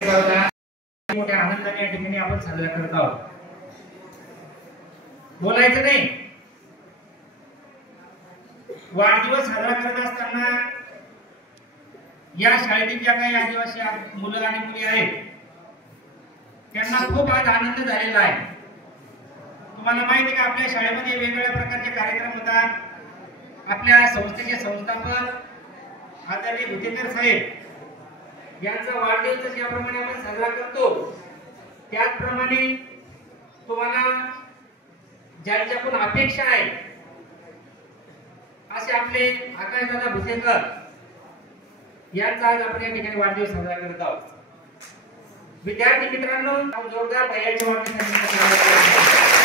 मोठ्या आनंदाने या ठिकाणी आपण साजरा करत आहोत. बोलायचं नाही. वाढदिवस साजरा करत असताना या शाळेतील ज्या काही आदिवासी मुलं आणि मुली आहेत त्यांना खूप आज आनंद झालेला आहे. तुम्हाला माहिती आहे का आपल्या शाळेमध्ये वेगवेगळ्या प्रकारचे कार्यक्रम होतात. आपल्या संस्थेचे संस्थापक आदरणीय भुतेकर साहेब यांचा वाढदिवस ज्याप्रमाणे आपण साजरा करतो त्याचप्रमाणे तुम्हाला ज्यांच्याकडून अपेक्षा आहे असे आपले आकाशदादा भुतेकर यांचा आज आपण या ठिकाणी वाढदिवस साजरा करत आहोत. विद्यार्थी मित्रांनो, जोरदार भैयाच्या वाढदिवसानिमित्त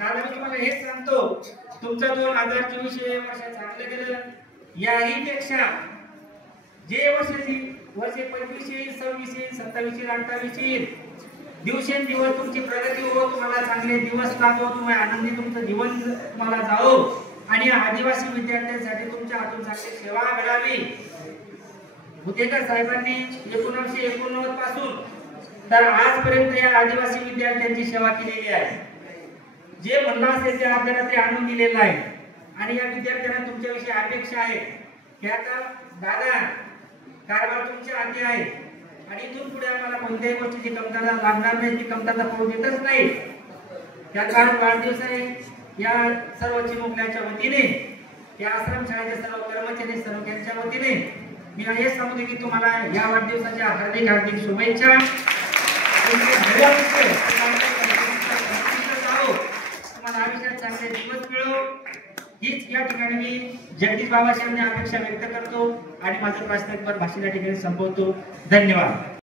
दादा मी तुम्हाला हेच सांगतो, तुमचं 2024 वर्ष चांगलं गेलं. याही पेक्षा जे वर्ष 25 येईल, 26 येईल, 27 येईल, 28 येईल, दिवसेंदिवस तुमची प्रगती हो, तुम्हाला चांगले दिवस लाभो, तुम्ही आनंदी तुमचं जीवन तुम्हाला जाओ आणि आदिवासी विद्यार्थ्यांसाठी तुमच्या हातून चांगली सेवा घडावी. भुतेकर साहेबांनी 1989 पासून तर आजपर्यंत या आदिवासी विद्यार्थ्यांची सेवा केलेली आहे. जे म्हणलं असेल ते आपल्याला ते आणून दिलेलं आहे आणि या विद्यार्थ्यांना तुमच्याविषयी अपेक्षा आहे की आता दादा कारभार तुमच्या हाती आहे आणि इथून पुढे आम्हाला कोणत्याही गोष्टीची कमतरता लागणार नाही, ती कमतरता पडू देतच नाही. त्याचा वाढदिवस आहे. या सर्व चिमुकल्याच्या वतीने, या आश्रमशाळेच्या सर्व कर्मचारी सर्व त्यांच्या वतीने मी हेच सांगतो की तुम्हाला या वाढदिवसाच्या हार्दिक हार्दिक शुभेच्छा. तुम्हाला आयुष्यात चांगले दिवस मिळो हीच या ठिकाणी मी जगदीश बाबांनी अपेक्षा व्यक्त करतो आणि माझं प्रास्ताविक भाषण या ठिकाणी संपवतो. धन्यवाद.